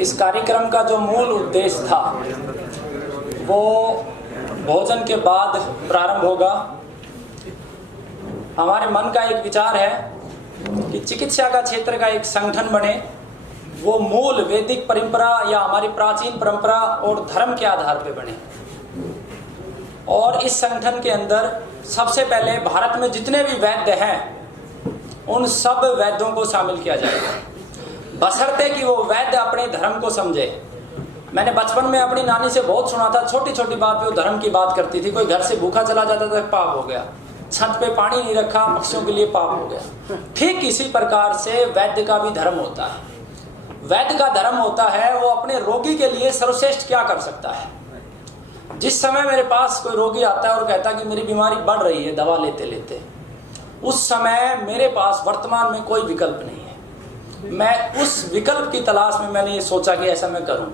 इस कार्यक्रम का जो मूल उद्देश्य था वो भोजन के बाद प्रारंभ होगा। हमारे मन का एक विचार है कि चिकित्सा का क्षेत्र का एक संगठन बने, वो मूल वैदिक परंपरा या हमारी प्राचीन परंपरा और धर्म के आधार पर बने। और इस संगठन के अंदर सबसे पहले भारत में जितने भी वैद्य हैं उन सब वैद्यों को शामिल किया जाएगा, बशर्ते कि वो वैद्य अपने धर्म को समझे। मैंने बचपन में अपनी नानी से बहुत सुना था, छोटी छोटी बात पे वो धर्म की बात करती थी। कोई घर से भूखा चला जाता था, पाप हो गया। छत पे पानी नहीं रखा, पक्षियों के लिए पाप हो गया। ठीक इसी प्रकार से वैद्य का भी धर्म होता है। वैद्य का धर्म होता है वो अपने रोगी के लिए सर्वश्रेष्ठ क्या कर सकता है। जिस समय मेरे पास कोई रोगी आता है और कहता है कि मेरी बीमारी बढ़ रही है दवा लेते लेते, उस समय मेरे पास वर्तमान में कोई विकल्प नहीं है। मैं उस विकल्प की तलाश में मैंने ये सोचा कि ऐसा मैं करूं।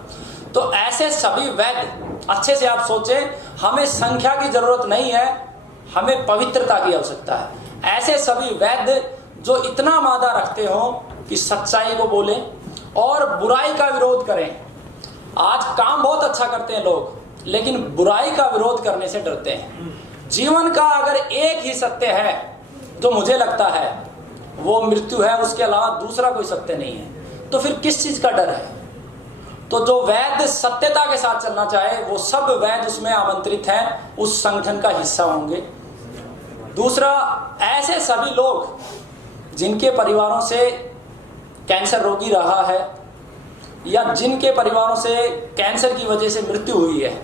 तो ऐसे सभी वैद्य, अच्छे से आप सोचें, हमें संख्या की जरूरत नहीं है, हमें पवित्रता की आवश्यकता है। ऐसे सभी वैद्य जो इतना मादा रखते हो कि सच्चाई को बोले और बुराई का विरोध करें। आज काम बहुत अच्छा करते हैं लोग, लेकिन बुराई का विरोध करने से डरते हैं। जीवन का अगर एक ही सत्य है तो मुझे लगता है वो मृत्यु है, उसके अलावा दूसरा कोई सत्य नहीं है। तो फिर किस चीज का डर है। तो जो वैद्य सत्यता के साथ चलना चाहे वो सब वैद्य उसमें आमंत्रित हैं, उस संगठन का हिस्सा होंगे। दूसरा, ऐसे सभी लोग जिनके परिवारों से कैंसर रोगी रहा है या जिनके परिवारों से कैंसर की वजह से मृत्यु हुई है।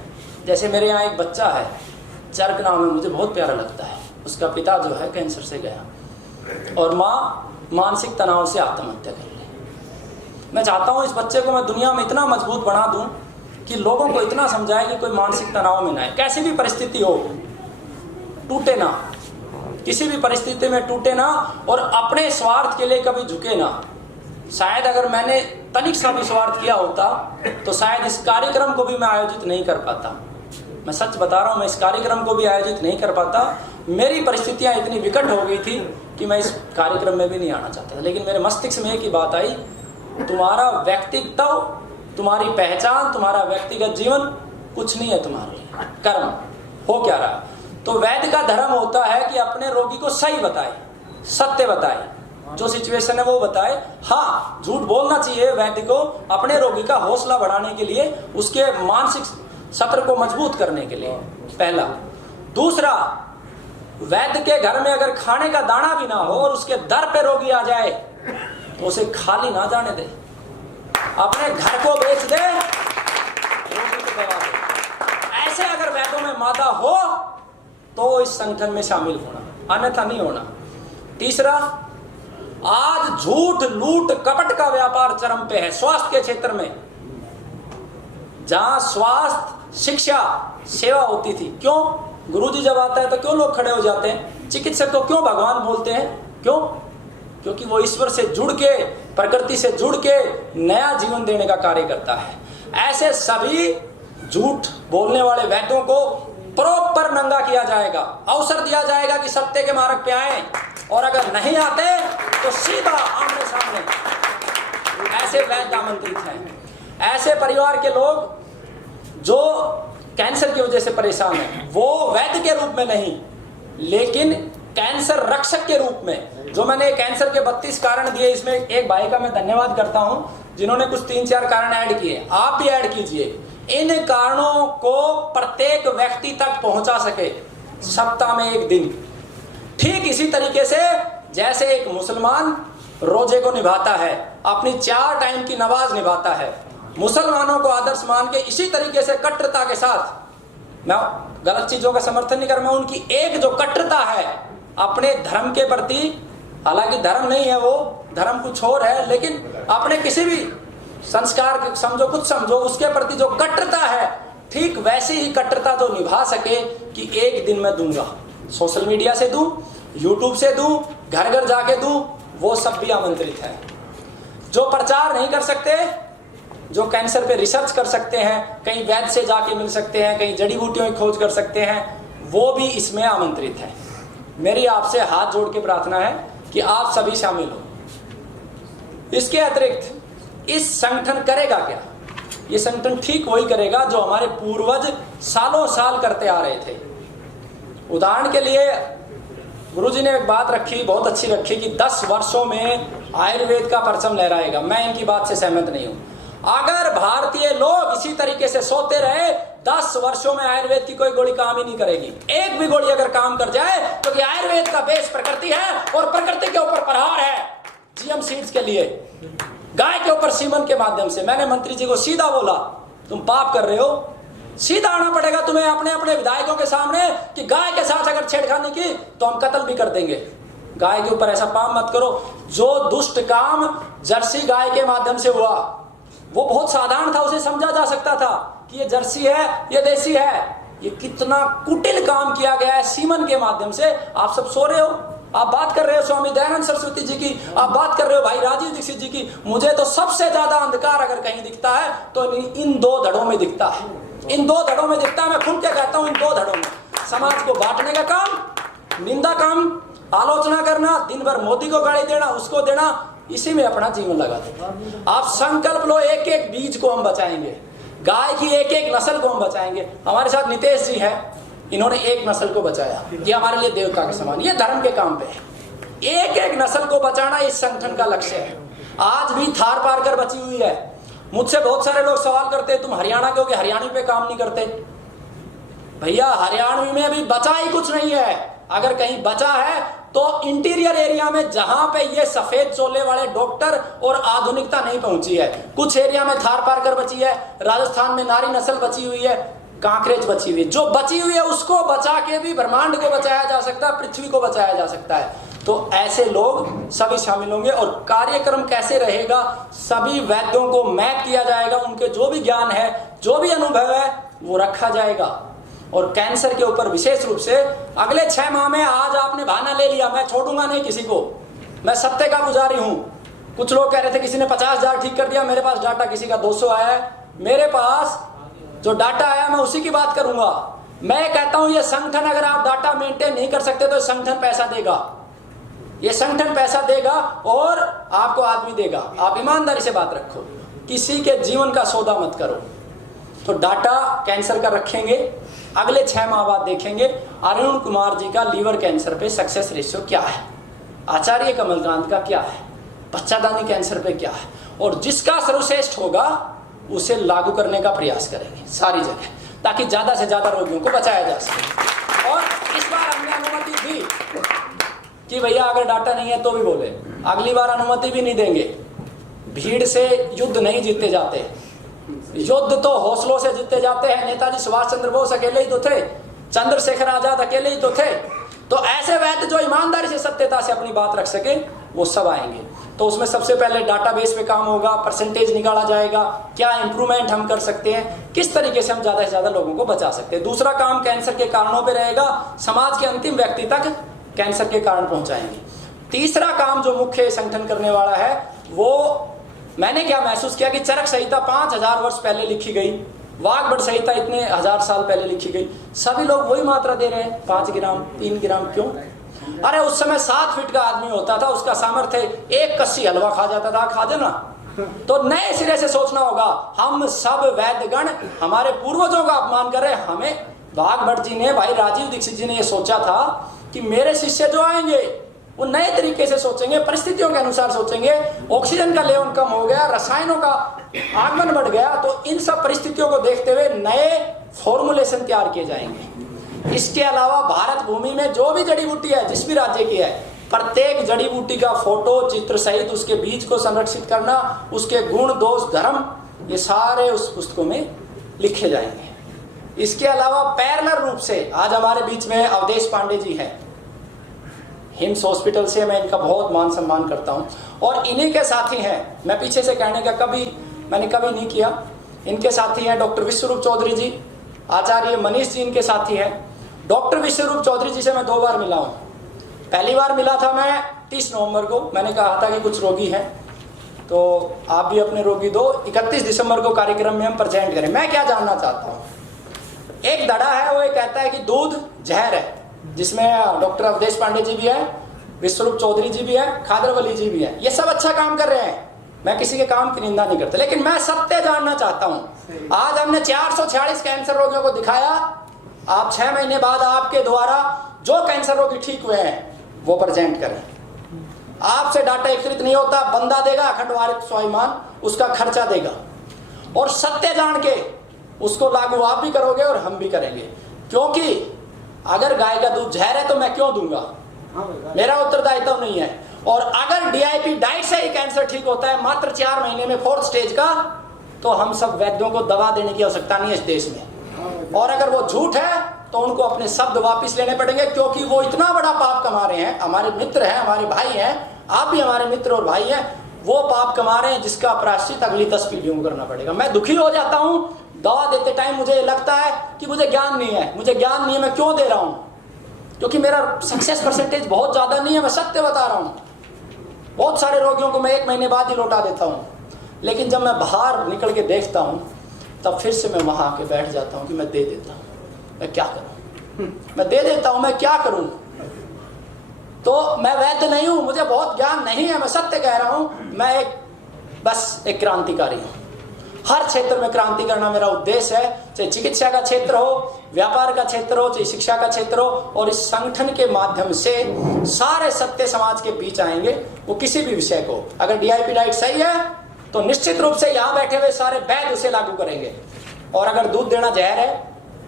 जैसे मेरे यहाँ एक बच्चा है, चरक नाम है, मुझे बहुत प्यारा लगता है। उसका पिता जो है कैंसर से गया और माँ मानसिक तनाव से आत्महत्या कर ली। मैं चाहता हूँ इस बच्चे को मैं दुनिया में इतना मजबूत बना दूं कि लोगों को इतना समझाए कि कोई मानसिक तनाव में ना है। कैसी भी परिस्थिति हो, टूटे ना, किसी भी परिस्थिति में टूटे ना और अपने स्वार्थ के लिए कभी झुके ना। शायद अगर मैंने तनिक सा भी स्वार्थ किया होता तो शायद इस कार्यक्रम को भी मैं आयोजित नहीं कर पाता। मैं सच बता रहा हूँ, मैं इस कार्यक्रम को भी आयोजित नहीं कर पाता। मेरी परिस्थितियां इतनी विकट हो गई थी कि मैं इस कार्यक्रम में भी नहीं आना चाहता था। लेकिन मेरे मस्तिष्क में एक ही बात आई, तुम्हारा व्यक्तित्व, तुम्हारी पहचान, तुम्हारा व्यक्तिगत जीवन कुछ नहीं है, तुम्हारे लिए कर्म हो क्या रहा। तो वैद्य का धर्म होता है कि अपने रोगी को सही बताए, सत्य बताए, जो सिचुएशन है वो बताए। हाँ, झूठ बोलना चाहिए वैद्य को अपने रोगी का हौसला बढ़ाने के लिए, उसके मानसिक सत्र को मजबूत करने के लिए, पहला। दूसरा, वैद्य के घर में अगर खाने का दाना भी ना हो और उसके दर पे रोगी आ जाए तो उसे खाली ना जाने दे, अपने घर को बेच दे, रोगी को दवा दे। ऐसे अगर वैद्यों में मादा हो तो इस संगठन में शामिल होना, अन्यथा नहीं होना। तीसरा, आज झूठ, लूट, कपट का व्यापार चरम पे है स्वास्थ्य के क्षेत्र में। जहां स्वास्थ्य, शिक्षा, सेवा होती थी, क्यों गुरुजी जब आता है तो क्यों लोग खड़े हो जाते हैं। चिकित्सक को क्यों भगवान बोलते हैं, क्यों? क्योंकि वो ईश्वर से जुड़ के, प्रकृति से जुड़ के नया जीवन देने का कार्य करता है। ऐसे सभी झूठ बोलने वाले वैद्यों को प्रॉपर नंगा किया जाएगा, अवसर दिया जाएगा कि सत्य के मार्ग पे आए, और अगर नहीं आते तो सीधा आमने सामने। ऐसे वैद्य आमंत्रित हैं। ऐसे परिवार के लोग जो कैंसर की वजह से परेशान हैं, वो वैद्य के रूप में नहीं लेकिन कैंसर रक्षक के रूप में। जो मैंने कैंसर के 32 कारण दिए, इसमें एक भाई का मैं धन्यवाद करता हूं जिन्होंने कुछ 3-4 कारण ऐड किए। आप भी ऐड कीजिए। इन कारणों को प्रत्येक व्यक्ति तक पहुंचा सके सप्ताह में एक दिन। ठीक इसी तरीके से जैसे एक मुसलमान रोजे को निभाता है, अपनी 4 टाइम की नमाज निभाता है, मुसलमानों को आदर्श मान के इसी तरीके से कट्टरता के साथ, मैं गलत चीजों का समर्थन नहीं कर रहा, मैं उनकी एक जो कट्टरता है अपने धर्म के प्रति, हालांकि धर्म नहीं है वो, धर्म कुछ और है, लेकिन अपने किसी भी संस्कार समझो, कुछ समझो, उसके प्रति जो कट्टरता है, ठीक वैसी ही कट्टरता जो निभा सके कि एक दिन मैं दूंगा, सोशल मीडिया से दूं, यूट्यूब से दूं, घर घर जाके दूं, वो सब भी आमंत्रित है। जो प्रचार नहीं कर सकते, जो कैंसर पे रिसर्च कर सकते हैं, कहीं वैद्य से जाके मिल सकते हैं, कहीं जड़ी बूटियों की खोज कर सकते हैं, वो भी इसमें आमंत्रित है। मेरी आपसे हाथ जोड़ के प्रार्थना है कि आप सभी शामिल हो। इसके अतिरिक्त इस संगठन करेगा क्या? ये संगठन ठीक वही करेगा जो हमारे पूर्वज सालों साल करते आ रहे थे। उदाहरण के लिए गुरुजी ने एक बात रखी, बहुत अच्छी रखी, कि 10 वर्षों में आयुर्वेद का परचम लहराएगा। मैं इनकी बात से सहमत नहीं हूं। अगर भारतीय लोग इसी तरीके से सोते रहे, 10 वर्षों में आयुर्वेद की कोई गोली काम ही नहीं करेगी। एक भी गोली अगर काम कर जाए, क्योंकि आयुर्वेद का बेस प्रकृति है और प्रकृति के ऊपर प्रहार है। जीएम सीड्स के लिए गाय के ऊपर सीमन के माध्यम से मैंने मंत्री जी को सीधा बोला, तुम पाप कर रहे हो, सीधा आना पड़ेगा तुम्हें अपने अपने विधायकों के सामने कि गाय के साथ अगर छेड़खानी की तो हम कत्ल भी कर देंगे। गाय के ऊपर ऐसा पाप मत करो। जो दुष्ट काम जर्सी गाय के माध्यम से हुआ वो बहुत साधारण था, उसे समझा जा सकता था कि ये जर्सी है, ये देसी है। ये कितना कुटिल काम किया गया है सीमन के माध्यम से। आप सब सो रहे हो, आप बात कर रहे हो स्वामी दयानंद सरस्वती जी की, आप बात कर रहे हो भाई राजीव दीक्षित जी की। मुझे तो सबसे ज्यादा अंधकार अगर कहीं दिखता है तो इन 2 धड़ों में दिखता है, इन 2 धड़ों में दिखता है। मैं खुल के कहता हूं, इन 2 धड़ों में समाज को बांटने का काम, निंदा काम, आलोचना करना, दिन भर मोदी को गाली देना, उसको देना, इसी में अपना जीवन लगा दो। आप संकल्प लो, एक एक बीज को हम बचाएंगे, गाय की एक एक नस्ल को हम बचाएंगे। हमारे साथ नितेश जी है, इन्होंने एक नस्ल को बचाया, ये हमारे लिए देवता के समान, ये धर्म के काम पे है। एक एक नस्ल को बचाना इस संगठन का लक्ष्य है। आज भी थार पार कर बची हुई है। मुझसे बहुत सारे लोग सवाल करते हैं, तुम हरियाणा के हो कि हरियाणवी पे काम नहीं करते। भैया हरियाणवी में भी बचा ही कुछ नहीं है। अगर कहीं बचा है तो इंटीरियर एरिया में, जहां पे ये सफेद चोले वाले डॉक्टर और आधुनिकता नहीं पहुंची है। कुछ एरिया में थार पार कर बची है, राजस्थान में नारी नस्ल बची हुई है, कांकरेज बची हुई है। जो बची हुई है उसको बचा के भी ब्रह्मांड को बचाया जा सकता है, पृथ्वी को बचाया जा सकता है। तो ऐसे लोग सभी शामिल होंगे और कार्यक्रम कैसे रहेगा, सभी वैद्यों को मैप किया जाएगा, उनके जो भी ज्ञान है, जो भी अनुभव है वो रखा जाएगा। और कैंसर के ऊपर विशेष रूप से अगले 6 माह में, आज आपने बहाना ले लिया, मैं छोड़ूंगा नहीं किसी को, मैं सत्य का पुजारी हूं। कुछ लोग कह रहे थे किसी ने 50,000 ठीक कर दिया, मेरे पास डाटा किसी का 200 आया है। मेरे पास जो डाटा आया मैं उसी की बात करूंगा। मैं कहता हूं ये संगठन, अगर आप डाटा मेंटेन नहीं कर सकते तो संगठन पैसा देगा, ये संगठन पैसा देगा और आपको आदमी देगा। आप ईमानदारी से बात रखो, किसी के जीवन का सौदा मत करो। तो डाटा कैंसर का रखेंगे, अगले 6 माह बाद देखेंगे अरुण कुमार जी का लीवर कैंसर पे सक्सेस रेशियो क्या है, आचार्य कमलकांत का क्या है, बच्चादानी कैंसर पे क्या है, और जिसका सर्वश्रेष्ठ होगा उसे लागू करने का प्रयास करेंगे सारी जगह, ताकि ज्यादा से ज्यादा रोगियों को बचाया जा सके। और इस बार हमने अनुमति दी कि भैया अगर डाटा नहीं है तो भी बोले, अगली बार अनुमति भी नहीं देंगे। भीड़ से युद्ध नहीं जीते जाते, युद्ध तो हौसलों से जीते जाते हैं। नेताजी सुभाष चंद्र बोस अकेले ही तो थे, चंद्रशेखर आजाद अकेले ही तो थे। तो ऐसे वैद्य जो ईमानदारी से, सत्यता से अपनी बात रख सके, वो सब आएंगे। तो उसमें सबसे पहले डाटाबेस पे काम होगा, परसेंटेज निकाला जाएगा, क्या इंप्रूवमेंट हम कर सकते हैं, किस तरीके से हम ज्यादा से ज्यादा लोगों को बचा सकते हैं। दूसरा काम कैंसर के कारणों पे रहेगा, समाज के अंतिम व्यक्ति तक कैंसर के कारण पहुंचाएंगे। तीसरा काम जो मुख्य संगठन करने वाला है, वो मैंने क्या महसूस किया कि चरक संहिता 5000 वर्ष पहले लिखी गई, वाग्भट संहिता इतने 1000 साल पहले लिखी गई, सभी लोग वही मात्रा दे रहे हैं, 5 ग्राम 3 ग्राम। क्यों? अरे उस समय 7 फीट का आदमी होता था, उसका सामर्थ्य 1 कस्सी हलवा खा जाता था, खा देना। तो नए सिरे से सोचना होगा। हम सब वैद्यगण हमारे पूर्वजों का अपमान कर रहे हैं। हमें वाग्भट जी ने, भाई राजीव दीक्षित जी ने ये सोचा था कि मेरे शिष्य जो आएंगे वो नए तरीके से सोचेंगे, परिस्थितियों के अनुसार सोचेंगे। ऑक्सीजन का लेवल कम हो गया, रसायनों का आगमन बढ़ गया, तो इन सब परिस्थितियों को देखते हुए नए फॉर्मुलेशन तैयार किए जाएंगे। इसके अलावा भारत भूमि में जो भी जड़ी बूटी है, जिस भी राज्य की है, प्रत्येक जड़ी बूटी का फोटो चित्र सहित उसके बीज को संरक्षित करना, उसके गुण दोष धर्म, ये सारे उस पुस्तकों में लिखे जाएंगे। इसके अलावा पैरेलल रूप से आज हमारे बीच में अवधेश पांडे जी हैं, हिम्स हॉस्पिटल से, मैं इनका बहुत मान सम्मान करता हूं, और इन्हीं के साथी हैं, मैं पीछे से कहने का मैंने कभी नहीं किया। इनके साथी हैं डॉक्टर विश्वरूप चौधरी जी, आचार्य मनीष जी इनके साथी हैं। डॉक्टर विश्वरूप चौधरी जी से मैं 2 बार मिला हूं। पहली बार मिला था मैं 30 नवंबर को, मैंने कहा था कि कुछ रोगी हैं तो आप भी अपने रोगी दो, 31 दिसंबर को कार्यक्रम में हम प्रेजेंट करें। मैं क्या जानना चाहता हूँ, एक दड़ा है वो ये कहता है कि दूध जहर है, जिसमें डॉक्टर अवधेश पांडे जी भी है, विश्वरूप चौधरी जी भी है, खादरवली जी भी है, ये सब अच्छा काम कर रहे हैं। मैं किसी के काम की निंदा नहीं करता, लेकिन मैं सत्य जानना चाहता हूं। आज हमने 446 कैंसर रोगियों को दिखाया। आप 6 महीने बाद आपके द्वारा जो कैंसर रोगी ठीक हुए हैं वो प्रेजेंट करें। आपसे डाटा एकत्रित नहीं होता, बंदा देगा अखंड वारित स्वाभिमान, उसका खर्चा देगा, और सत्य जान के उसको लागू आप भी करोगे और हम भी करेंगे। क्योंकि अगर गाय का दूध जहर है तो मैं क्यों दूंगा, मेरा उत्तरदायित्व नहीं है। और अगर डीआईपी डाइट से ही कैंसर ठीक होता है मात्र 4 महीने में 4th स्टेज का, तो हम सब वैद्यों को दवा देने की आवश्यकता नहीं है इस देश में। और अगर वो झूठ है तो उनको अपने शब्द वापस लेने पड़ेंगे, क्योंकि वो इतना बड़ा पाप कमा रहे हैं। हमारे मित्र हैं, हमारे भाई हैं, आप भी हमारे मित्र और भाई हैं। वो पाप कमा रहे हैं जिसका प्रायश्चित अगली 10 पीढ़ियों को करना पड़ेगा। मैं दुखी हो जाता हूं दवा देते टाइम, मुझे लगता है कि मुझे ज्ञान नहीं है, मुझे ज्ञान नहीं है, मैं क्यों दे रहा हूं, क्योंकि मेरा सक्सेस परसेंटेज बहुत ज्यादा नहीं है। मैं सत्य बता रहा हूं, बहुत सारे रोगियों को मैं 1 महीने बाद ही लौटा देता हूं, लेकिन जब मैं बाहर निकल के देखता हूं तब फिर से मैं वहां आके बैठ जाता हूं कि मैं दे देता हूं, मैं क्या करूं, मैं दे देता हूं, मैं क्या करूं। तो मैं वैद्य नहीं हूं, मुझे बहुत ज्ञान नहीं है, मैं सत्य कह रहा हूं। मैं बस एक क्रांतिकारी हूं। हर क्षेत्र में क्रांति करना मेरा उद्देश्य है, चाहे चिकित्सा का क्षेत्र हो, व्यापार का क्षेत्र हो, चाहे शिक्षा का क्षेत्र हो। और इस संगठन के माध्यम से सारे सत्य समाज के बीच आएंगे, वो किसी भी विषय को। अगर डीआईपी डाइट सही है तो निश्चित रूप से यहाँ बैठे हुए सारे वैद्य उसे लागू करेंगे, और अगर दूध देना जहर है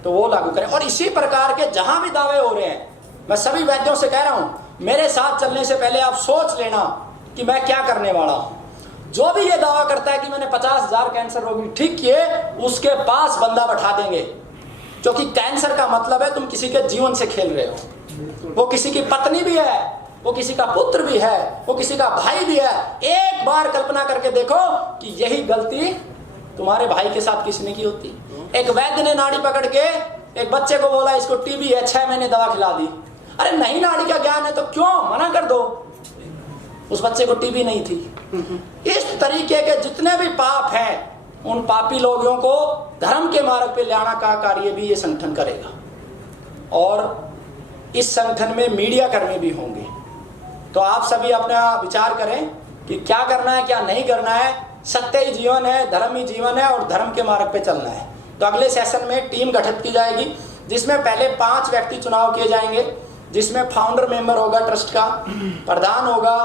तो वो लागू करें। और इसी प्रकार के जहां भी दावे हो रहे हैं, मैं सभी वैद्यों से कह रहा हूं, मेरे साथ चलने से पहले आप सोच लेना कि मैं क्या करने वाला हूं। जो भी ये दावा करता है कि मैंने 50,000 कैंसर रोगी ठीक किए, उसके पास बंदा बैठा देंगे, क्योंकि कैंसर का मतलब है तुम किसी के जीवन से खेल रहे हो। वो किसी की पत्नी भी है, वो किसी का पुत्र भी है, वो किसी का भाई भी है। एक बार कल्पना करके देखो कि यही गलती तुम्हारे भाई के साथ किसी ने की होती। एक वैद्य ने नाड़ी पकड़ के एक बच्चे को बोला इसको टीबी है, 6 महीने दवा खिला दी। अरे नहीं, नाड़ी का ज्ञान है तो क्यों मना कर दो, उस बच्चे को टीबी नहीं थी। इस तरीके के जितने भी पाप हैं, उन पापी लोगों को धर्म के मार्ग पे लाना का कार्य भी ये संगठन करेगा। और इस संगठन में मीडिया कर्मी भी होंगे। तो आप सभी अपना विचार करें कि क्या करना है, क्या नहीं करना है। सत्य ही जीवन है, धर्म ही जीवन है, और धर्म के मार्ग पे चलना है। तो अगले सेशन में टीम गठित की जाएगी, जिसमें पहले 5 व्यक्ति चुनाव किए जाएंगे, जिसमें फाउंडर मेंबर होगा ट्रस्ट का, प्रधान होगा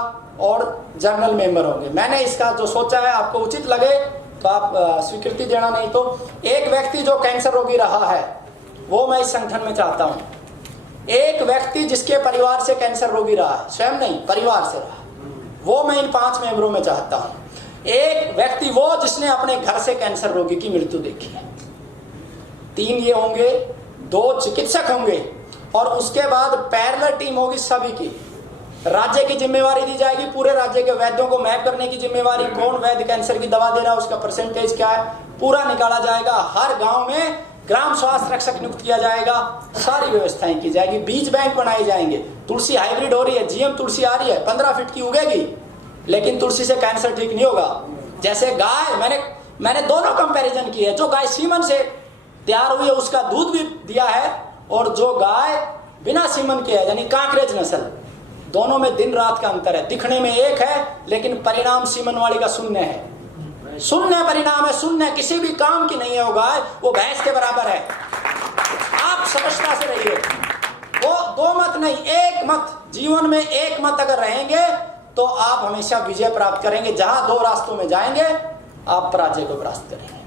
और जर्नल मेंबर होंगे। मैंने इसका जो सोचा है, आपको उचित लगे तो आप स्वीकृति देना, नहीं तो एक व्यक्ति जो कैंसर रोगी रहा है वो मैं इस संगठन में चाहता हूं। एक व्यक्ति जिसके परिवार से कैंसर रोगी रहा है, स्वयं नहीं परिवार से रहा, वो मैं इन 5 मेंबरों में चाहता हूं। एक व्यक्ति वो जिसने अपने घर से कैंसर रोगी की मृत्यु देखी है। 3 ये होंगे, 2 चिकित्सक होंगे, और उसके बाद पैरेलल टीम होगी सभी की। राज्य की जिम्मेवारी दी जाएगी, पूरे राज्य के वैद्यों को मैप करने की जिम्मेवारी, कौन वैद्य कैंसर की दवा दे रहा है, उसका परसेंटेज क्या है, पूरा निकाला जाएगा। हर गांव में ग्राम स्वास्थ्य रक्षक नियुक्त किया जाएगा, सारी व्यवस्थाएं की जाएगी, बीज बैंक बनाए जाएंगे। तुलसी हाइब्रिड हो रही है, जीएम तुलसी आ रही है, 15 फीट की उगेगी, लेकिन तुलसी से कैंसर ठीक नहीं होगा। जैसे गाय, मैंने दोनों कंपैरिजन की है। जो गाय सीमन से तैयार हुई है उसका दूध भी दिया है, और जो गाय बिना सीमन के है यानी कांकरेज नस्ल, दोनों में दिन रात का अंतर है। दिखने में एक है लेकिन परिणाम सीमन वाली का शून्य है, शून्य परिणाम है, शून्य, किसी भी काम की नहीं है वो गाय, वो भैंस के बराबर है। आप समझता से रहिए, वो 2 मत नहीं, 1 मत, जीवन में 1 मत अगर रहेंगे तो आप हमेशा विजय प्राप्त करेंगे। जहां 2 रास्तों में जाएंगे आप पराजय को प्राप्त करेंगे।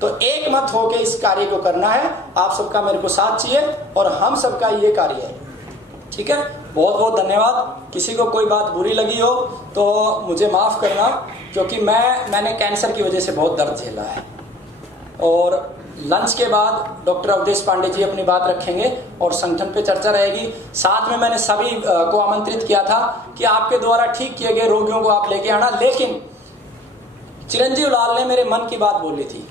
तो 1 मत होके इस कार्य को करना है। आप सबका मेरे को साथ चाहिए और हम सबका ये कार्य है, ठीक है। बहुत बहुत धन्यवाद। किसी को कोई बात बुरी लगी हो तो मुझे माफ़ करना, क्योंकि मैंने कैंसर की वजह से बहुत दर्द झेला है। और लंच के बाद डॉक्टर अवधेश पांडे जी अपनी बात रखेंगे और संगठन पे चर्चा रहेगी। साथ में मैंने सभी को आमंत्रित किया था कि आपके द्वारा ठीक किए गए रोगियों को आप लेके आना, लेकिन चिरंजीव लाल ने मेरे मन की बात बोली थी।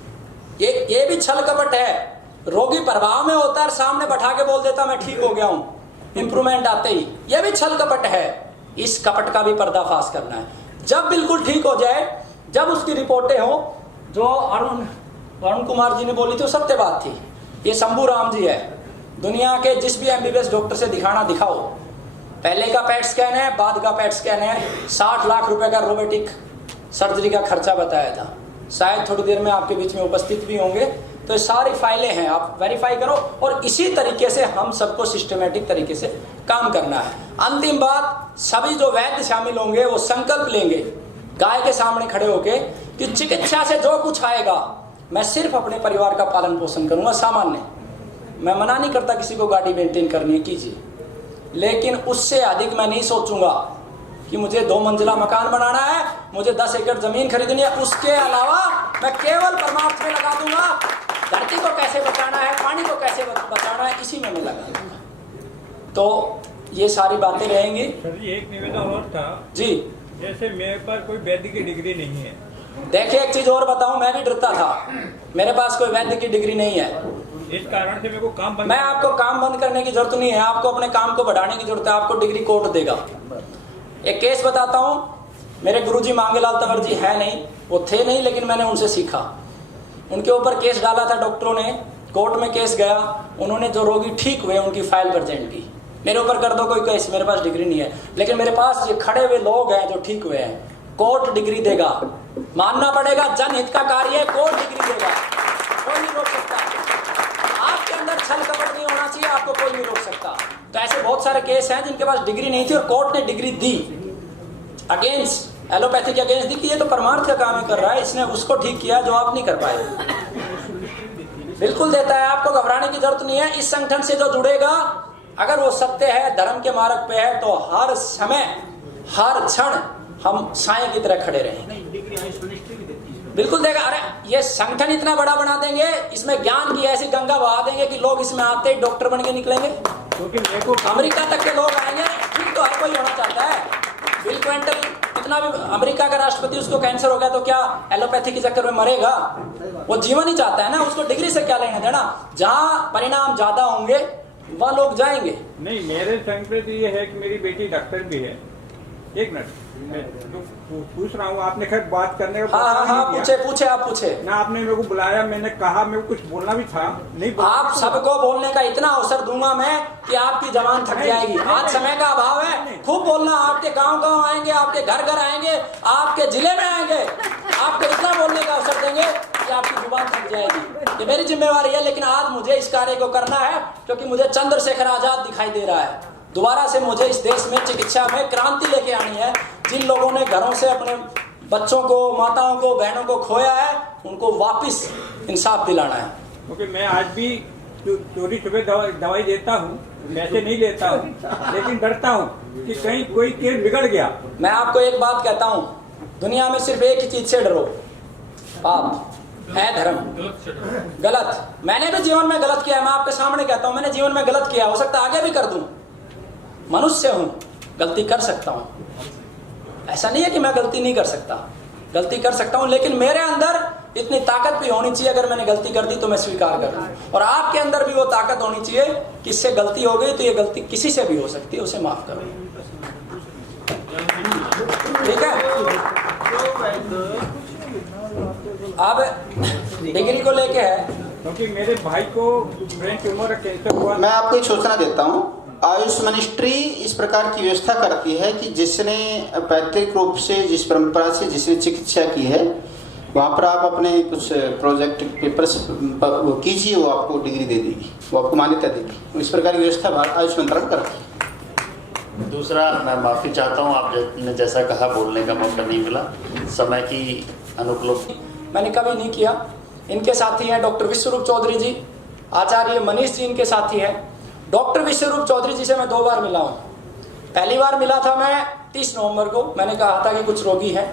ये भी छल कपट है। रोगी प्रभाव में होता है, सामने बैठा के बोल देता मैं ठीक हो गया हूं, इंप्रूवमेंट आते ही, यह भी छल कपट है। इस कपट का भी पर्दाफाश करना है। जब बिल्कुल ठीक हो जाए, जब उसकी रिपोर्टें हो, जो अरुण कुमार जी ने बोली थी वो सत्य बात थी। ये शंभू राम जी है, दुनिया के जिस भी एमबीबीएस डॉक्टर से दिखाना दिखाओ, पहले का पैट स्कैन है, बाद का पैट स्कैन है, 60 लाख रुपए का रोबोटिक सर्जरी का खर्चा बताया था। शायद थोड़ी देर में आपके बीच में उपस्थित भी होंगे। तो ये सारी फाइलें हैं, आप वेरीफाई करो और इसी तरीके से हम सबको सिस्टमेटिक तरीके से काम करना है। अंतिम बात, सभी जो वैद्य शामिल होंगे वो संकल्प लेंगे गाय के सामने खड़े होके कि चिकित्सा से जो कुछ आएगा मैं सिर्फ अपने परिवार का पालन पोषण करूंगा। सामान्य, मैं मना नहीं करता किसी को गाड़ी मेंटेन करनी है, कीजिए, लेकिन उससे अधिक मैं नहीं सोचूंगा कि मुझे 2 मंजिला मकान बनाना है, मुझे 10 एकड़ जमीन खरीदनी है। उसके अलावा मैं केवल परमार्थ में लगा दूंगा, धरती को कैसे बचाना है, पानी को कैसे बचाना है, इसी में मैं लगा दूंगा। तो ये सारी बातें रहेंगी। सर जी, एक निवेदन और था जी। जैसे मेरे पास कोई वैद्य की डिग्री नहीं है। देखिए, एक चीज और बताऊं, मैं भी डरता था, मेरे पास कोई वैद्य की डिग्री नहीं है, इस कारण से मेरे को काम बंद। मैं आपको काम बंद करने की जरूरत नहीं है, आपको अपने काम को बढ़ाने की जरूरत है। आपको डिग्री कोर्ट देगा। एक केस बताता हूं, मेरे गुरुजी मांगेलाल तंवर जी है नहीं, वो थे नहीं, लेकिन मैंने उनसे सीखा। उनके ऊपर केस डाला था डॉक्टरों ने, कोर्ट में केस गया, उन्होंने जो रोगी ठीक हुए उनकी फाइल प्रेजेंट की, मेरे ऊपर कर दो कोई केस, मेरे पास डिग्री नहीं है, लेकिन मेरे पास ये खड़े हुए लोग हैं जो ठीक हुए हैं, कोर्ट डिग्री देगा। मानना पड़ेगा, जनहित का कार्य है, कोर्ट डिग्री देगा, कोई नहीं रोक सकता। आपके अंदर छल कपट नहीं होना चाहिए, आपको कोई नहीं रोक सकता। तो ऐसे बहुत सारे केस हैं जिनके पास डिग्री नहीं थी और कोर्ट ने डिग्री दी, अगेंस्ट एलोपैथी के अगेंस्ट दी कि ये तो परमार्थ का काम ही कर रहा है, इसने उसको ठीक किया जो आप नहीं कर पाए। बिल्कुल देता है, आपको घबराने की जरूरत नहीं है। इस संगठन से जो जुड़ेगा, अगर वो सत्य है, धर्म के मार्ग पे है, तो हर समय हर क्षण हम साएं की तरह खड़े रहेंगे। बिल्कुल देगा। अरे ये संगठन इतना बड़ा बना देंगे, इसमें ज्ञान की ऐसी गंगा बहा देंगे कि लोग इसमें आते ही डॉक्टर बन के निकलेंगे, क्योंकि मेरे को अमेरिका तक के लोग आएंगे। ठीक तो हर कोई होना चाहता है। बिल क्लिंटन इतना भी, अमेरिका का राष्ट्रपति, उसको कैंसर हो गया तो क्या एलोपैथी के चक्कर में मरेगा? वो जीवन ही चाहता है ना, उसको डिग्री से क्या लेना देना। जहाँ परिणाम ज्यादा होंगे वहाँ लोग जाएंगे। नहीं, मेरे संकल्प ये है कि मेरी बेटी डॉक्टर भी है। एक मिनट, मैं जो पूछ रहा हूँ, आपने खैर बात करने का हाँ, पूछे आप पूछे ना। आपने मेरे को बुलाया, मैंने कहा, मेरे को कुछ बोलना भी था, नहीं आप सबको बोलने का इतना अवसर दूंगा मैं कि आपकी जबान थक जाएगी। आज समय का अभाव है, खूब बोलना। आपके गांव आएंगे, आपके घर आएंगे, आपके जिले में आएंगे, आपको इतना बोलने का अवसर देंगे कि आपकी जुबान थक जाएगी। ये मेरी जिम्मेवारी है, लेकिन आज मुझे इस कार्य को करना है क्योंकि मुझे चंद्रशेखर आजाद दिखाई दे रहा है। दोबारा से मुझे इस देश में चिकित्सा में क्रांति लेके आनी है। जिन लोगों ने घरों से अपने बच्चों को, माताओं को, बहनों को खोया है, उनको वापस इंसाफ दिलाना है। क्योंकि मैं आज भी चोरी छुपे दवाई देता हूँ, पैसे नहीं लेता हूँ, लेकिन डरता हूँ कि कहीं कोई केस बिगड़ गया। मैं आपको एक बात कहता हूँ, दुनिया में सिर्फ एक ही चीज से डरो, पाप है, धर्म। गलत, मैंने भी जीवन में गलत किया है, मैं आपके सामने कहता हूँ, मैंने जीवन में गलत किया, हो सकता आगे भी कर दूं। मनुष्य हूं, गलती कर सकता हूं। ऐसा नहीं है कि मैं गलती नहीं कर सकता, गलती कर सकता हूं, लेकिन मेरे अंदर इतनी ताकत भी होनी चाहिए, अगर मैंने गलती कर दी तो मैं स्वीकार कर दूं। और आपके अंदर भी वो ताकत होनी चाहिए कि इससे गलती हो गई तो ये गलती किसी से भी हो सकती है, उसे माफ करो। ठीक है। अब डिग्री को लेके है, क्योंकि मेरे भाई को ब्रेन ट्यूमर कैंसर हुआ। मैं आपको एक सूचना देता हूं, आयुष मिनिस्ट्री इस प्रकार की व्यवस्था करती है कि जिसने पैतृक रूप से, जिस परंपरा से जिसने चिकित्सा की है, वहाँ पर आप अपने कुछ प्रोजेक्ट पेपर्स वो कीजिए, वो आपको डिग्री दे देगी, वो आपको मान्यता देगी। इस प्रकार की व्यवस्था आयुष मंत्रालय करती है। दूसरा, मैं माफ़ी चाहता हूँ, आपने जैसा कहा बोलने का मौका नहीं मिला, समय की अनुपलब्धि। मैंने कभी नहीं किया। इनके साथी हैं डॉक्टर विश्वरूप चौधरी जी, आचार्य मनीष जी इनके साथी हैं। डॉक्टर विश्वरूप चौधरी जी से मैं 2 बार मिला हूँ। पहली बार मिला था मैं 30 नवंबर को, मैंने कहा था कि कुछ रोगी हैं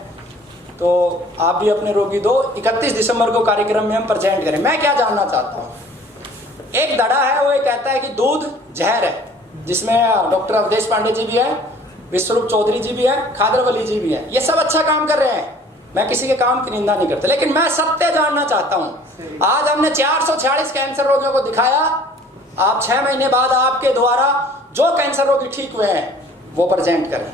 तो आप भी अपने रोगी दो, 31 दिसंबर को कार्यक्रम में हम प्रेजेंट करें। मैं क्या जानना चाहता हूँ, एक दड़ा है वो ये कहता है कि दूध जहर है, जिसमें डॉक्टर अवधेश पांडे जी भी है, विश्वरूप चौधरी जी भी है, खादरवली जी भी है। ये सब अच्छा काम कर रहे हैं, मैं किसी के काम की निंदा नहीं करता, लेकिन मैं सत्य जानना चाहता हूँ। आज हमने 446 कैंसर रोगियों को दिखाया, आप 6 महीने बाद आपके द्वारा जो कैंसर रोगी ठीक हुए हैं वो प्रेजेंट करें।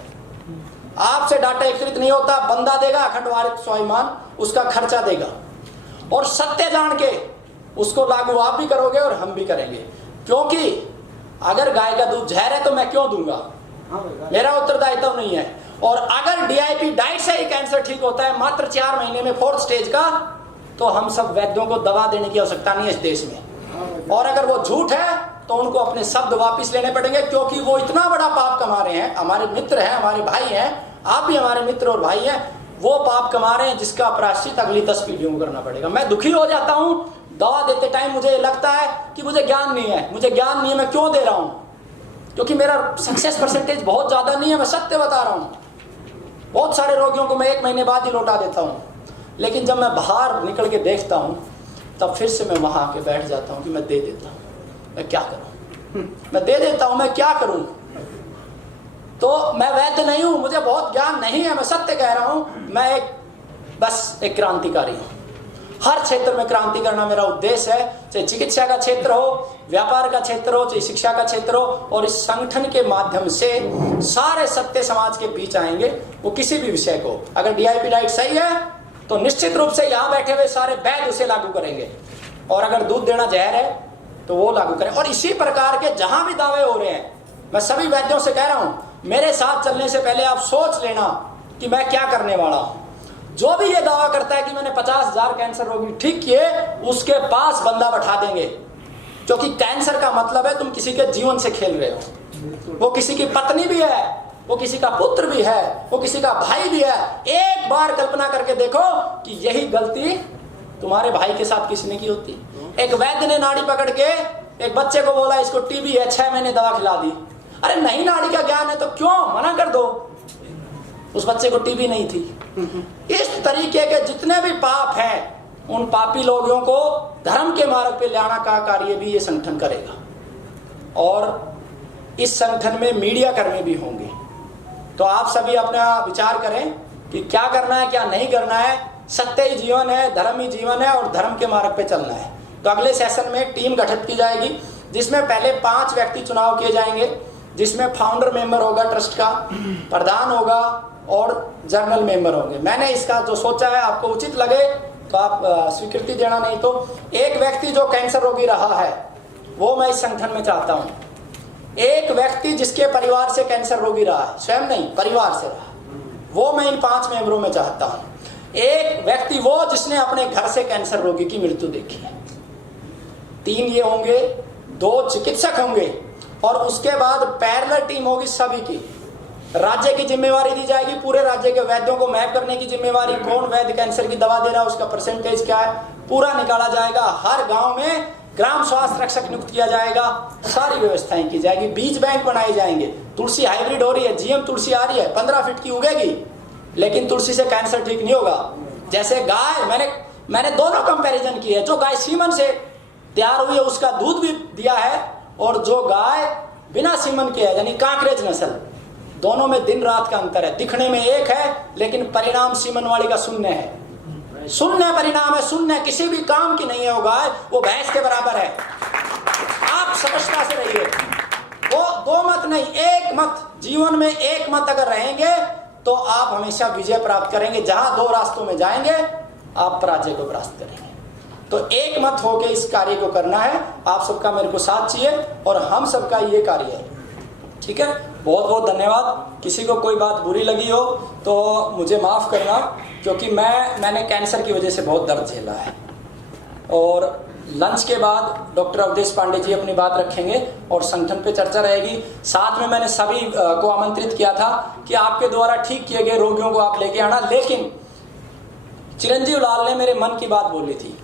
आपसे डाटा एकत्रित नहीं होता, बंदा देगा अखंड वारित स्वाभिमान, उसका खर्चा देगा, और सत्य जान के उसको लागू आप भी करोगे और हम भी करेंगे। क्योंकि अगर गाय का दूध जहर है तो मैं क्यों दूंगा, मेरा उत्तरदायित्व नहीं है। और अगर DIP डाइट से ही कैंसर ठीक होता है मात्र 4 महीने में 4th स्टेज का, तो हम सब वैद्यों को दवा देने की आवश्यकता नहीं है इस देश में। और अगर वो झूठ है तो उनको अपने शब्द वापस लेने पड़ेंगे, क्योंकि वो इतना बड़ा पाप कमा रहे हैं। हमारे मित्र हैं, हमारे भाई हैं, आप भी हमारे मित्र और भाई हैं। वो पाप कमा रहे हैं जिसका प्रायश्चित अगली 10 पीढ़ियों को करना पड़ेगा। मैं दुखी हो जाता हूं दवा देते टाइम, मुझे लगता है कि मुझे ज्ञान नहीं है, मुझे ज्ञान नहीं है, मैं क्यों दे रहा हूं, क्योंकि मेरा सक्सेस परसेंटेज बहुत ज्यादा नहीं है। मैं सत्य बता रहा हूं, बहुत सारे रोगियों को मैं 1 महीने बाद ही लौटा देता हूं। लेकिन जब मैं बाहर निकल के देखता हूं तब फिर से मैं वहां आके बैठ जाता हूं कि मैं दे देता हूं, मैं क्या करूं, मैं दे देता हूं, मैं क्या करूं। तो मैं वैद्य नहीं हूं, मुझे बहुत ज्ञान नहीं है, मैं सत्य कह रहा हूं। मैं बस एक क्रांतिकारी हूं। हर क्षेत्र में क्रांति करना मेरा उद्देश्य है, चाहे चिकित्सा का क्षेत्र हो, व्यापार का क्षेत्र हो, चाहे शिक्षा का क्षेत्र हो। और इस संगठन के माध्यम से सारे सत्य समाज के बीच आएंगे। वो किसी भी विषय को, अगर DIP डाइट सही है तो निश्चित रूप से यहाँ बैठे हुए सारे वैद्य उसे लागू करेंगे, और अगर दूध देना जहर है तो वो लागू करें। और इसी प्रकार के जहां भी दावे हो रहे हैं, मैं सभी वैद्यों से कह रहा हूं, मेरे साथ चलने से पहले आप सोच लेना कि मैं क्या करने वाला हूं। जो भी ये दावा करता है कि मैंने 50,000 कैंसर रोगी ठीक किए, उसके पास बंदा बैठा देंगे, क्योंकि कैंसर का मतलब है तुम किसी के जीवन से खेल रहे हो। वो किसी की पत्नी भी है, वो किसी का पुत्र भी है, वो किसी का भाई भी है। एक बार कल्पना करके देखो कि यही गलती तुम्हारे भाई के साथ किसी ने की होती। एक वैद्य ने नाड़ी पकड़ के एक बच्चे को बोला इसको TB है, 6 महीने दवा खिला दी। अरे नहीं, नाड़ी का ज्ञान है तो क्यों मना कर दो, उस बच्चे को TB नहीं थी। इस तरीके के जितने भी पाप हैं, उन पापी लोगों को धर्म के मार्ग पे लाना का कार्य भी ये संगठन करेगा। और इस संगठन में मीडिया कर्मी भी होंगे। तो आप सभी अपना विचार करें कि क्या करना है, क्या नहीं करना है। सत्य ही जीवन है, धर्म ही जीवन है, और धर्म के मार्ग पे चलना है। तो अगले सेशन में टीम गठित की जाएगी, जिसमें पहले 5 व्यक्ति चुनाव किए जाएंगे, जिसमें फाउंडर मेंबर होगा ट्रस्ट का, प्रधान होगा और जर्नल मेंबर होंगे। मैंने इसका जो सोचा है, आपको उचित लगे तो आप स्वीकृति देना, नहीं तो एक व्यक्ति जो कैंसर रोगी रहा है वो मैं इस संगठन में चाहता हूं। एक व्यक्ति जिसके परिवार से कैंसर रोगी रहा है, स्वयं नहीं परिवार से रहा, वो मैं इन 5 मेंबरों में चाहता हूं। एक व्यक्ति वो जिसने अपने घर से कैंसर रोगी की मृत्यु देखी है। 3 ये होंगे, 2 चिकित्सक होंगे, और उसके बाद पैरेलल टीम होगी सभी की। राज्य की जिम्मेवारी दी जाएगी, पूरे राज्य के वैद्यों को मैप करने की जिम्मेवारी, कौन वैद्य कैंसर की दवा दे रहा है, उसका परसेंटेज क्या है, पूरा निकाला जाएगा। हर गांव में ग्राम स्वास्थ्य रक्षक नियुक्त किया जाएगा, सारी व्यवस्थाएं की जाएगी। बीज बैंक बनाए जाएंगे। तुलसी हाइब्रिड हो रही है, GM तुलसी आ रही है, 15 फीट की उगेगी, लेकिन तुलसी से कैंसर ठीक नहीं होगा। जैसे गाय, मैंने दोनों कंपैरिजन की है। जो गाय सीमन से तैयार हुई है उसका दूध भी दिया है, और जो गाय बिना सीमन के है यानी कांकरेज नस्ल, दोनों में दिन रात का अंतर है। दिखने में एक है लेकिन परिणाम सीमन वाली का शून्य है। शून्य परिणाम है, शून्य, किसी भी काम की नहीं है वो गाय, वो भैंस के बराबर है। आप स्पष्टता से रहिए, वो 2 मत नहीं, 1 मत। जीवन में 1 मत अगर रहेंगे तो आप हमेशा विजय प्राप्त करेंगे। जहां 2 रास्तों में जाएंगे आप पराजय को प्राप्त करेंगे। तो 1 मत होके इस कार्य को करना है। आप सबका मेरे को साथ चाहिए और हम सबका ये कार्य है। ठीक है, बहुत बहुत धन्यवाद। किसी को कोई बात बुरी लगी हो तो मुझे माफ़ करना, क्योंकि मैंने कैंसर की वजह से बहुत दर्द झेला है। और लंच के बाद डॉक्टर अवधेश पांडे जी अपनी बात रखेंगे और संगठन पे चर्चा रहेगी। साथ में मैंने सभी को आमंत्रित किया था कि आपके द्वारा ठीक किए गए रोगियों को आप लेके आना, लेकिन चिरंजीव लाल ने मेरे मन की बात बोली थी।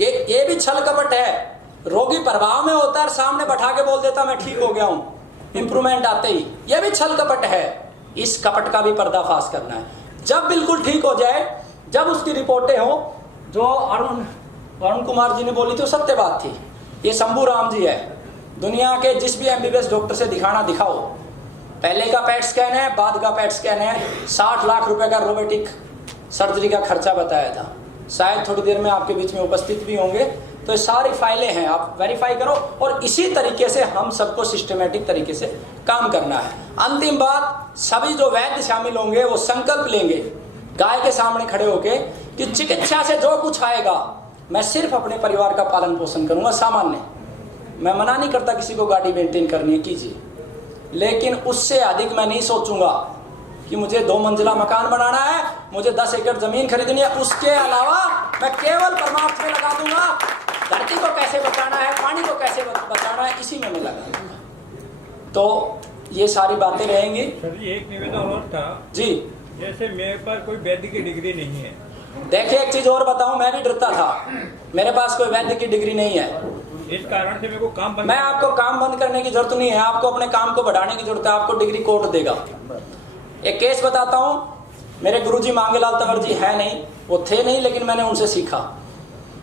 ये भी छल कपट है। रोगी प्रभाव में होता है, सामने बैठा के बोल देता मैं ठीक हो गया हूं, इंप्रूवमेंट आते ही। यह भी छल कपट है। इस कपट का भी पर्दाफाश करना है। जब बिल्कुल ठीक हो जाए, जब उसकी रिपोर्टें हो, जो अरुण कुमार जी ने बोली थी वो सत्य बात थी। ये शंभू राम जी है, दुनिया के जिस भी MBBS डॉक्टर से दिखाओ। पहले का पैट स्कैन है, बाद का पैट स्कैन है। 60 लाख रुपए का रोबोटिक सर्जरी का खर्चा बताया था। शायद थोड़ी देर में आपके बीच में उपस्थित भी होंगे। तो ये सारी फाइलें हैं, आप वेरीफाई करो। और इसी तरीके से हम सबको सिस्टमेटिक तरीके से काम करना है। अंतिम बात, सभी जो वैद्य शामिल होंगे वो संकल्प लेंगे गाय के सामने खड़े होके कि चिकित्सा से जो कुछ आएगा मैं सिर्फ अपने परिवार का पालन पोषण करूंगा। सामान्य, मैं मना नहीं करता किसी को गाड़ी मेंटेन करनी है, कीजिए, लेकिन उससे अधिक मैं नहीं सोचूंगा कि मुझे 2 मंजिला मकान बनाना है, मुझे 10 एकड़ जमीन खरीदनी है, उसके अलावा मैं केवल परमार्थ में लगा दूंगा। धरती को कैसे बचाना है, पानी को कैसे बचाना है, इसी में मैं लगा दूंगा। तो ये सारी बातें रहेंगी। सर जी एक निवेदन और था जी, जैसे मेरे पास कोई वैद्य की डिग्री नहीं है। देखिए एक चीज और बताऊं, मैं भी डरता था, मेरे पास कोई वैद्य की डिग्री नहीं है, इस कारण से मेरे को काम बंद मैं आपको काम बंद करने की जरूरत नहीं है, आपको अपने काम को बढ़ाने की जरूरत है, आपको डिग्री कोर्ट देगा। एक केस बताता हूं, मेरे गुरुजी मांगेलाल तंवर जी है नहीं, वो थे नहीं, लेकिन मैंने उनसे सीखा।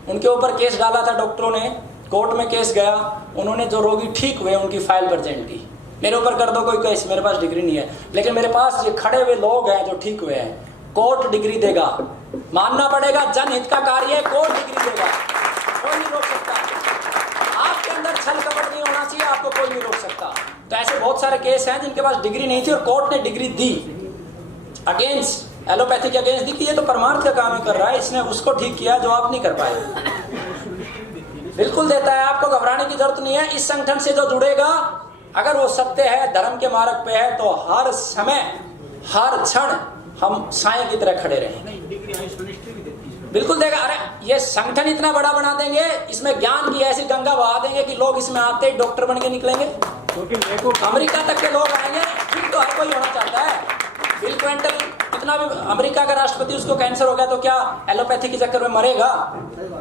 उनके ऊपर केस डाला था डॉक्टरों ने, कोर्ट में केस गया, उन्होंने जो रोगी ठीक हुए उनकी फाइल प्रेजेंट की, मेरे ऊपर कर दो कोई केस, मेरे पास डिग्री नहीं है, लेकिन मेरे पास ये खड़े हुए लोग हैं जो ठीक हुए हैं, कोर्ट डिग्री देगा, मानना पड़ेगा, जनहित का कार्य है, कोर्ट डिग्री देगा, कोई नहीं रोक सकता। आपके अंदर छल कपट नहीं होना चाहिए, आपको कोई नहीं रोक सकता। तो ऐसे बहुत सारे केस हैं जिनके पास डिग्री नहीं थी और कोर्ट ने डिग्री दी, अगेंस्ट एलोपैथी के अगेंस्ट दी कि ये तो परमार्थ का काम ही कर रहा है, इसने उसको ठीक किया जो आप नहीं कर पाए। बिल्कुल देता है, आपको घबराने की जरूरत नहीं है। इस संगठन से जो जुड़ेगा, अगर वो सत्य है, धर्म के मार्ग पे है, तो हर समय हर क्षण हम साएं की तरह खड़े रहेंगे। बिल्कुल देगा। अरे ये संगठन इतना बड़ा बना देंगे, इसमें ज्ञान की ऐसी गंगा बहा देंगे कि लोग इसमें आते ही डॉक्टर बन के निकलेंगे, क्योंकि मेरे को अमेरिका तक के लोग आएंगे। फिर तो हर कोई होना चाहता है। बिल क्लिंटन इतना भी, अमेरिका का राष्ट्रपति, उसको कैंसर हो गया तो क्या एलोपैथी के चक्कर में मरेगा?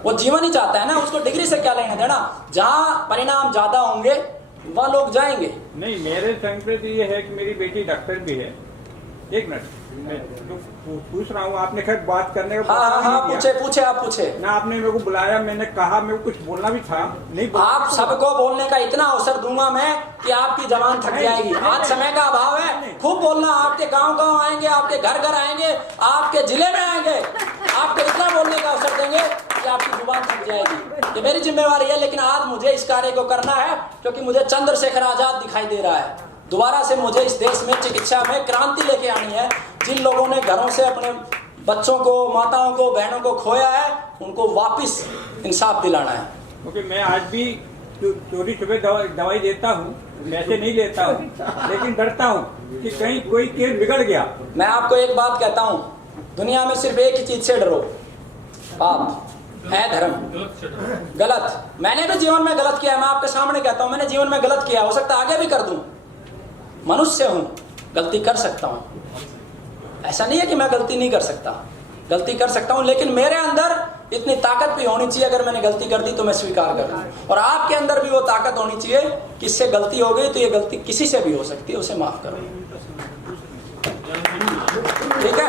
वो जीवन ही चाहता है ना, उसको डिग्री से क्या लेना देना। जहाँ परिणाम ज्यादा होंगे वहाँ लोग जाएंगे। नहीं, मेरे संकेत ये है कि मेरी बेटी डॉक्टर भी है। एक मिनट, मैं तो पूछ रहा हूँ, आपने खैर बात करने का हाँ, पूछे आप पूछे ना, आपने मेरे को बुलाया, मैंने कहा, मेरे को कुछ बोलना भी था, नहीं आप सबको बोलने का इतना अवसर दूंगा मैं कि आपकी जबान थक जाएगी। आज समय का अभाव है, खूब बोलना, आपके गांव आएंगे, आपके घर आएंगे, आपके जिले में आएंगे, आपको इतना बोलने का अवसर देंगे कि आपकी जुबान थक जाएगी। ये मेरी जिम्मेवारी है, लेकिन आज मुझे इस कार्य को करना है क्योंकि मुझे चंद्रशेखर आजाद दिखाई दे रहा है। दोबारा से मुझे इस देश में चिकित्सा में क्रांति लेके आनी है। जिन लोगों ने घरों से अपने बच्चों को, माताओं को, बहनों को खोया है, उनको वापस इंसाफ दिलाना है। क्योंकि मैं आज भी चोरी छुपे दवाई देता हूँ, पैसे नहीं लेता हूँ, लेकिन डरता हूँ कि कहीं कोई केस बिगड़ गया। मैं आपको एक बात कहता हूँ, दुनिया में सिर्फ एक ही चीज से डरो, पाप है, धर्म गलत। मैंने भी जीवन में गलत किया है, मैं आपके सामने कहता हूँ, मैंने जीवन में गलत किया, हो सकता है आगे भी कर दूं, मनुष्य हूं, गलती कर सकता हूं। ऐसा नहीं है कि मैं गलती नहीं कर सकता, गलती कर सकता हूं, लेकिन मेरे अंदर इतनी ताकत भी होनी चाहिए, अगर मैंने गलती कर दी तो मैं स्वीकार कर दूं। और आपके अंदर भी वो ताकत होनी चाहिए कि इससे गलती हो गई तो ये गलती किसी से भी हो सकती है, उसे माफ करो। ठीक है।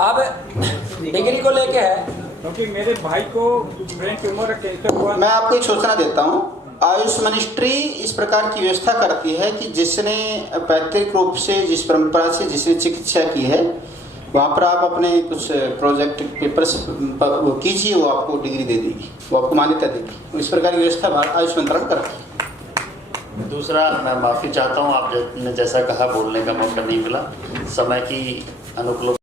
अब डिग्री को लेके है, क्योंकि मेरे भाई को ब्रेन ट्यूमर कैंसर हुआ। मैं आपको एक सूचना देता हूँ। आयुष मिनिस्ट्री इस प्रकार की व्यवस्था करती है कि जिसने पैतृक रूप से, जिस परंपरा से जिसने चिकित्सा की है, वहाँ पर आप अपने कुछ प्रोजेक्ट पेपर्स वो कीजिए, वो आपको डिग्री दे देगी, वो आपको मान्यता देगी। इस प्रकार की व्यवस्था आयुष मंत्रालय करती है। दूसरा, मैं माफ़ी चाहता हूँ, आपने जैसा कहा बोलने का मौका नहीं मिला, समय की अनुपलब्धि